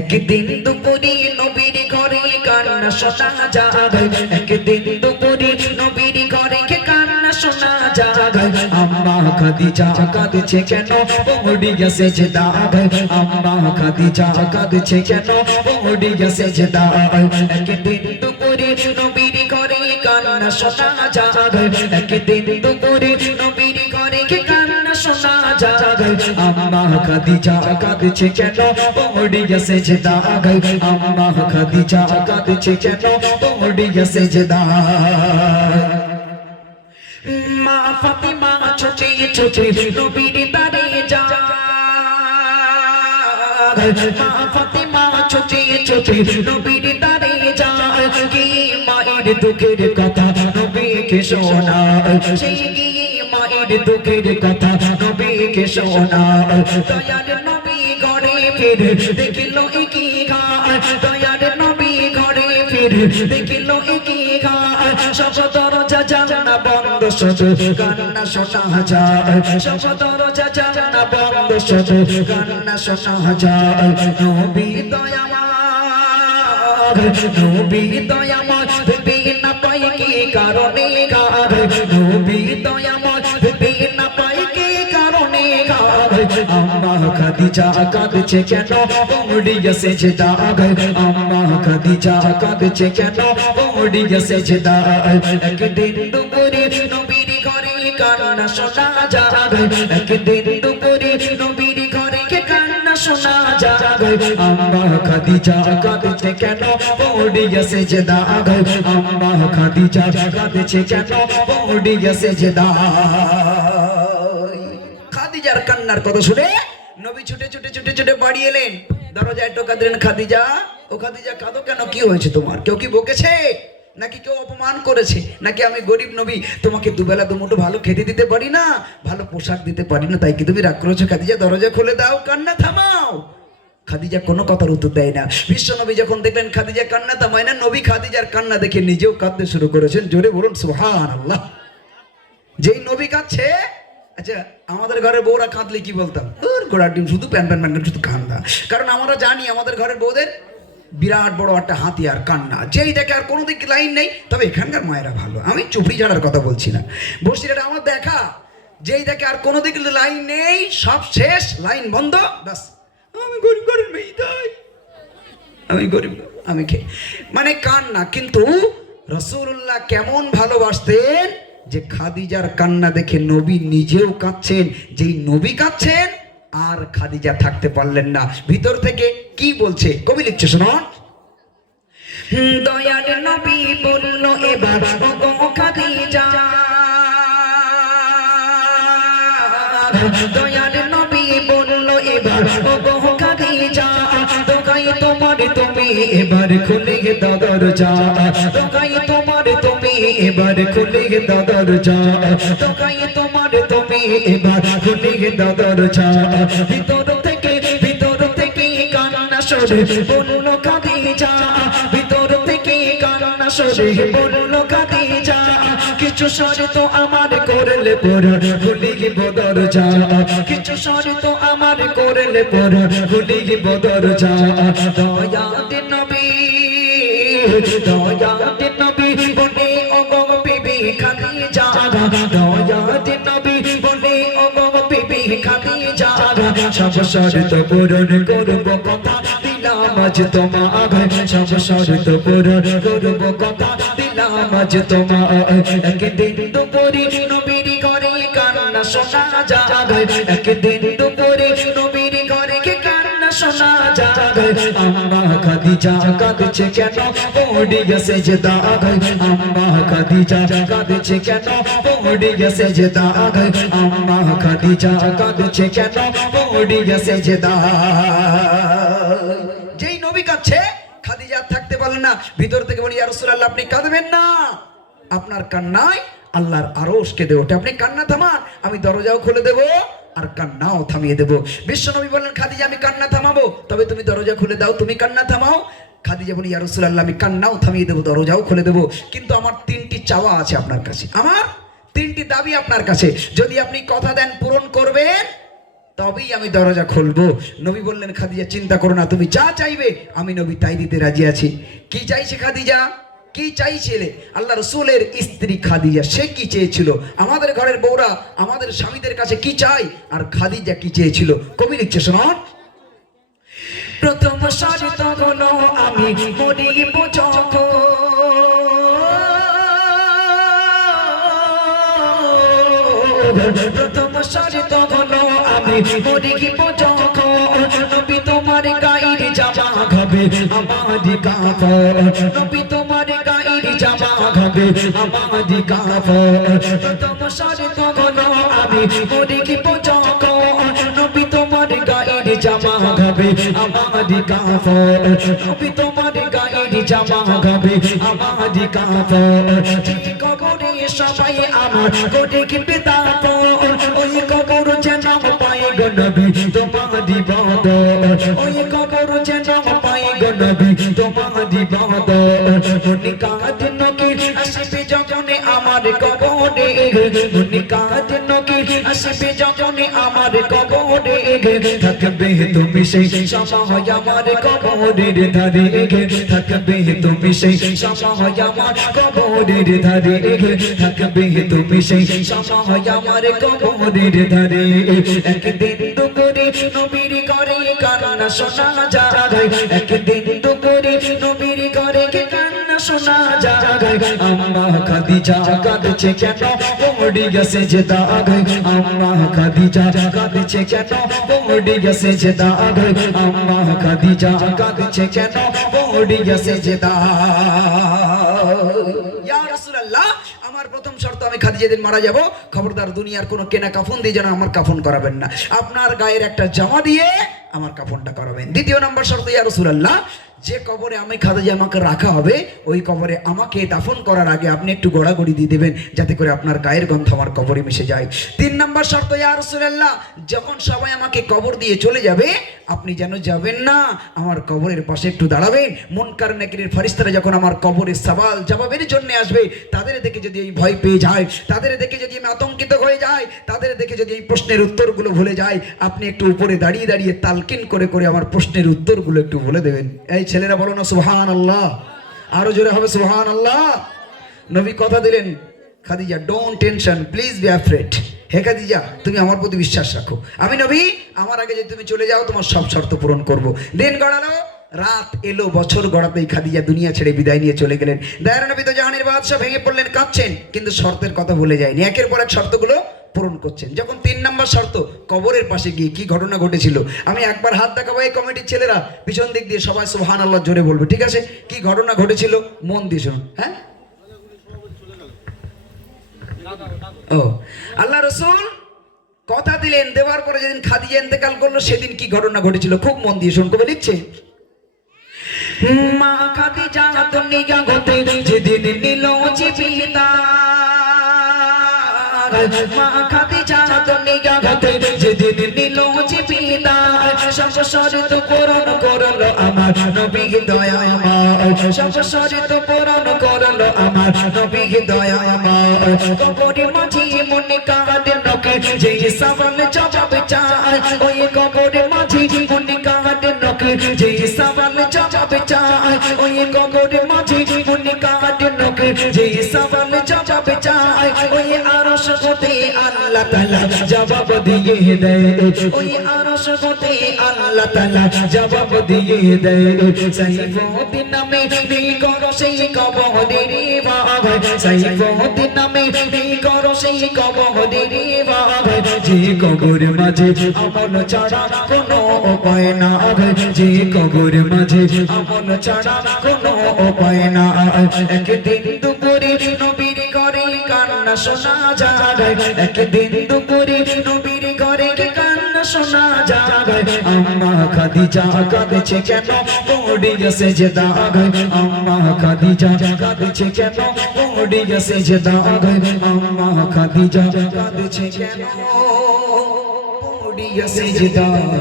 একদিন দুপুরে নবীর ঘরে কান্না শোনা যায়, একদিন দুপুরে নবীর ঘরে কান্না শোনা যায়। আম্মা খাদিজা কাঁদছে কেন পড়িয়া সেজদায়, আম্মা খাদিজা কাঁদছে কেন পড়িয়া সেজদায়। একদিন দুপুরে নবীর ঘরে কান্না শোনা যায়, একদিন দুপুরে নবীর ঘরে কান্না শোনা যায়। আম্মা খাদিজা কাঁদছে কেন পড়িয়া সেজদায়, আম্মা খাদিজা কাঁদছে কেন পড়িয়া সেজদায়। মা ফাতিমা ছোটে ছোটে নবীর দারে যায়, মা ফাতিমা ছোটে ছোটে নবীর দারে যায়। গিয়ে মায়ের দুঃখের কথা নবীকে শোনায়, সেই গিয়ে মায়ের দুঃখের কথা নবীকে শোনায়। দয়ার নবী ঘরে ফিরে দেখিল কি ঘায়, দয়ার নবী ঘরে ফিরে দেখিল কি ঘায়। সব দরজা জানা বন্ধ, শুধু কান্না শোনা যায়, সব দরজা জানা বন্ধ, শুধু কান্না শোনা যায়। নবী দয়াময়, নবী দয়াময় ভেবে না পাই কি কারণে গায়, নবী দয়াময় ভেবে না পাই কি কারণে গায়। আম্মা খাদিজা কাঁদছে কেন পড়িয়া সেজদায়, আম্মা খাদিজা কাঁদছে কেন পড়িয়া সেজদায়। একদিন দুপুরে নবীর ঘরে কান্না শোনা যায়, একদিন দুপুরে নবীর ঘরে কান্না শোনা যায়। আম্মা খাদিজা কাঁদছে কেন পড়িয়া সেজদায়, আম্মা খাদিজা কাঁদছে কেন পড়িয়া সেজদায়। খাদিজার কান্নার কথা শুনে নবী ছুটে ছুটে ছুটে ছুটে বাড়ি এলেন, দরজায় টোকা দিলেন। খাদিজা, ও খাদিজা কাঁদো কেন, কি হয়েছে তোমার? কেউ কি বকেছে নাকি কেউ অপমান করেছে নাকি? আমি গরিব নবী, তোমাকে দুবেলা দুমুঠো ভালো খেতে দিতে পারি না, ভালো পোশাক দিতে পারি না, তাই কি তুমি রাগ করেছো? খাদিজা দরজা খুলে দাও, কান্না থামাও। খাদিজা কোনো কথার উত্তর দেয় না। বিশ্ব নবী যখন দেখলেন খাদিজা কান্না থামায় না, নবী খাদিজার কান্না দেখে নিজেও কাঁদতে শুরু করেছেন। জোরে বলুন সুবহানাল্লাহ। যেই নবী কাঁদছে, আচ্ছা আমাদের ঘরের বউরা কাঁদলে কি বলতাম? ওর গোড়ার ডিম শুধু প্যান প্যান প্যান শুধু কান্দা। কারণ আমরা জানি আমাদের ঘরের বউদের বিরাট বড় একটা হাতিয়ার কান্না, যেই দেখে আর কোনো দিক লাইন নেই। তবে এখানকার মায়েরা ভালো, আমি চুপড়ি ঝাড়ার কথা বলছি না, বলছি এটা আমার দেখা। যেই দেখে আর কোনো দিক লাইন নেই, সব শেষ, লাইন বন্ধ, ব্যাস আমি গরিব গরিব মেয়ে, তাই আমি গরিব, আমি খেয়ে মানে কান্না। কিন্তু রাসূলুল্লাহ কেমন ভালোবাসতেন যে খাদিজার কান্না দেখে নবী নিজেও কাঁদছেন। যেই নবী কাঁদছেন আর খাদিজা থাকতে পারলেন না। ভিতর থেকে কি বলছে কবি লিখছে, শুনুন। দয়ার নবী বলল এবার ও খাদিজা, দয়ার নবী বলল এবার ও খাদিজা, দোকাই তোমার তুমি এবার খুলে দাও দরজা, দোকাই তোমার তুমি এবার খুলে দাও দরজা, দোকাই তোমার তুমি এবার খুলে দাও দরজা। ভিতর থেকে কান্না সরে বলল খাদিজা, ভিতর থেকে কান্না সরে বলল খাদিজা, কিছু সরে তো আমার করলে পর ভুলে গিয়ে দরজা, কিছু সরে তো আমার করলে পর ভুলে গিয়ে দরজা। দয়াতে নবী, দয়াতে নবী বলে ও গো বিবি খাদিজা, দয়াতে নবী বলে ও গো বিবি খাদিজা, সব শর্ত পূরণ করব কথা দিলাম আজ তোমায়, সব শর্ত পূরণ করব কথা দিলাম আজ তোমায়। একদিন দুপুরে নবীর ঘরে কান্না শোনা যায়, একদিন দুপুরে নবীর ঘরে কান্না শোনা যায়। আম্মা খাদিজা কাঁদছে কেন পড়িয়া সেজদায়, আম্মা খাদিজা কাঁদছে কেন পড়িয়া সেজদায়, আম্মা খাদিজা কাঁদছে কেন পড়িয়া সেজদায়। যেই নবী কাঁদছে খাদিজা থাকতে পারলেন না। ভিতর থেকে বলি, ইয়া রাসূলুল্লাহ আপনি কাঁদবেন না, আপনার কান্নায় আল্লাহর আরশ কেঁদে ওঠে, আপনি কান্না থামান, আমি দরজাও খুলে দেবো আর কান্নাও থামিয়ে দেবো। বিশ্বনবী বললেন, খাদিজা আমি কান্না থামাবো, তবে তুমি দরজা খুলে দাও, তুমি কান্না থামাও। খাদিজা বলি, ইয়া রাসূলুল্লাহ আমি কান্নাও থামিয়ে দেবো, দরজাও খুলে দেবো, কিন্তু আমার তিনটি চাওয়া আছে আপনার কাছে, আমার তিনটি দাবি আপনার কাছে। যদি আপনি কথা দেন পূরণ করবেন তবেই আমি দরজা খুলবো। নবী বললেন, খাদিজা চিন্তা করো না, তুমি যা চাইবে আমি নবী তাই দিতে রাজি আছি। কি চাইছে খাদিজা? কি চাইছিলে? আল্লাহ রসুলের স্ত্রী খাদিজা সে কি চেয়েছিল? আমাদের ঘরের বউরা আমাদের স্বামীদের কাছে কি চাই, আর খাদিজা কি চেয়েছিল? কবি লিখছে, শোনো। প্রথম শর্ত হলো আমি মরিব যখন, প্রথম শর্ত হলো আমি মরিব যখন, নবী তোমার গায়ের জামা খাবে আমারই কাপড়, নবী তোমার গায়ের জামা খাবে আমারই কাপড়। প্রথম শর্ত হলো আমি মরিব যখন, নবী তোমার গায়ের জামা খাবে আমারই কাপড়, নবী তোমার গায়ের জামা খাবে আমারই কাপড়। কবরে সবাই আমার করে কি পেতাম, ওই কবর যেন পাই গো নবী তোমারই বদর, ওই কবর যেন পাই গো নবী তোমারই বদর। মনে কাঁদে নকির আসবে যখন আমার কবরে, মনে কাঁদে নকির আসবে যখন আমার কবরে, থাকবে তুমি সেই সময় আমার কবরের ধারে, থাকবে তুমি সেই সময় আমার কবরের ধারে, থাকবে তুমি সেই সময় আমার কবরের ধারে। একদিন দুপুরে নবীর ঘরে কান্না শোনা যায়, একদিন দুপুরে নবীর ঘরে কান্না শোনা যায়। আম্মা খাদিজা কাঁদছে কেন পড়ে গেছে যে দাগ, আম্মা খাদিজা কাঁদছে কেন পড়ে গেছে যে দাগ, আম্মা খাদিজা কাঁদছে কেন পড়ে গেছে যে দাগ। ইয়া রাসূলুল্লাহ, আমার প্রথম শর্ত আমি খাদিজা দিন মারা যাব, খবরদার দুনিয়ার কোনো কেনা কাফন দিয়ে যেন আমার কাফন করাবেন না, আপনার গায়ের একটা জামা দিয়ে আমার কাফনটা করাবেন। দ্বিতীয় নম্বর শর্ত, ইয়া রাসূলুল্লাহ, যে কবরে আমি খাদিজা আমাকে রাখা হবে ওই কবরে আমাকে দাফন করার আগে আপনি একটু গোড়াগড়ি দিয়ে দেবেন যাতে করে আপনার গায়ের গন্ধ আমার কবরে মিশে যায়। 3 নম্বর শর্ত, ইয়া রাসূলুল্লাহ, যখন সবাই আমাকে কবর দিয়ে চলে যাবে আপনি যেন যাবেন না, আমার কবরের পাশে একটু দাঁড়াবেন। মুনকার নাকিরের ফেরেশতারা যখন আমার কবরে সওয়াল জবাবের জন্য আসবে, তাদের দেখে যদি এই ভয় পেয়ে যায়, তাদের দেখে যদি আমি আতঙ্কিত হয়ে যাই, তাদের দেখে যদি এই প্রশ্নের উত্তরগুলো ভুলে যাই, আপনি একটু উপরে দাঁড়িয়ে দাঁড়িয়ে তালকিন করে করে আমার প্রশ্নের উত্তরগুলো একটু বলে দেবেন। এই ছেলেরা বলো না সুবহানাল্লাহ, আরো জোরে হবে সুবহানাল্লাহ। নবী কথা দিলেন, Khadija don't tension, please be afraid. হে খাদিজা, তুমি আমার প্রতি বিশ্বাস রাখো, আমি নবী আমার আগে যদি তুমি চলে যাও তোমার সব শর্ত পূরণ করব। দিন গড়ালো, রাত এলো, বছর গড়াতেই খাদিজা দুনিয়া ছেড়ে বিদায় নিয়ে চলে গেলেন। দয়ার নবী তো জাহানের বাদশা ভেঙে পড়লেন, কাঁদছেন, কিন্তু শর্তের কথা ভুলে যায়নি, একের পর এক শর্তগুলো পূরণ করছেন। যখন 3 নম্বর শর্ত, কবরের পাশে গিয়ে কি ঘটনা ঘটেছিল, আমি একবার হাত দেখাবো, এই কমিটির ছেলেরা পিছন দিক দিয়ে সবাই সুবহানাল্লাহ জোরে বলবে, ঠিক আছে? কি ঘটনা ঘটেছিল মন দিয়ে শুনুন। হ্যাঁ, ও আল্লাহ রাসূল কথা দিলেন, দেওয়ার পরে যেদিন খাদিজা ইন্তেকাল করলো সেদিন কি ঘটনা ঘটেছিল খুব মন দিয়ে শুনুন। কবি লিখছে, মা খাদিজা দুনিয়া হতে যেদিন নিল জীবিতা, মা খাদিজা দুনিয়া হতে যেদিন নিল জীবিতা, সব শর্ত পূরণ করলো আমার নবী দয়াময়, সব শর্ত পূরণ করলো আমার নবী দয়াময়। কবরের মাঝে মনে কাঁদে নকে যে সওয়াল জবাব চায়, ওই কবরের মাঝে মনে কাঁদে নকে যে সওয়াল জবাব চায়, ওই কবরের মাঝে মনে কাঁদে নকে যে সওয়াল জবাব চায়, ওই আরশ হতে আল্লাহ তাআলা জবাব দিয়ে দেয়, ওই আরশ হতে আল্লাহ তাআলা জবাব দিয়ে দেয়। সাইফুদ্দিন নামে নেই করো সেই কবরের ভাগ, সাইফুদ্দিন নামে নেই করো সেই কবরের ভাগ, যে কবরের মাঝে আমল ছাড়া কোনো উপায় না, যে কবরের মাঝে আমল ছাড়া কোনো উপায় না। একদিন দুপুরে নবীর ঘরে কান্না শোনা যায়, একদিন দুপুরে নবীর ঘরে কান্না শোনা যায়, আম্মা খাদিজা কাঁদছে কেন পড়ে গেছে যে দাগ, আম্মা খাদিজা কাঁদছে কেন পড়ে গেছে যে দাগ, আম্মা খাদিজা কাঁদছে কেন পড়ে গেছে যে দাগ।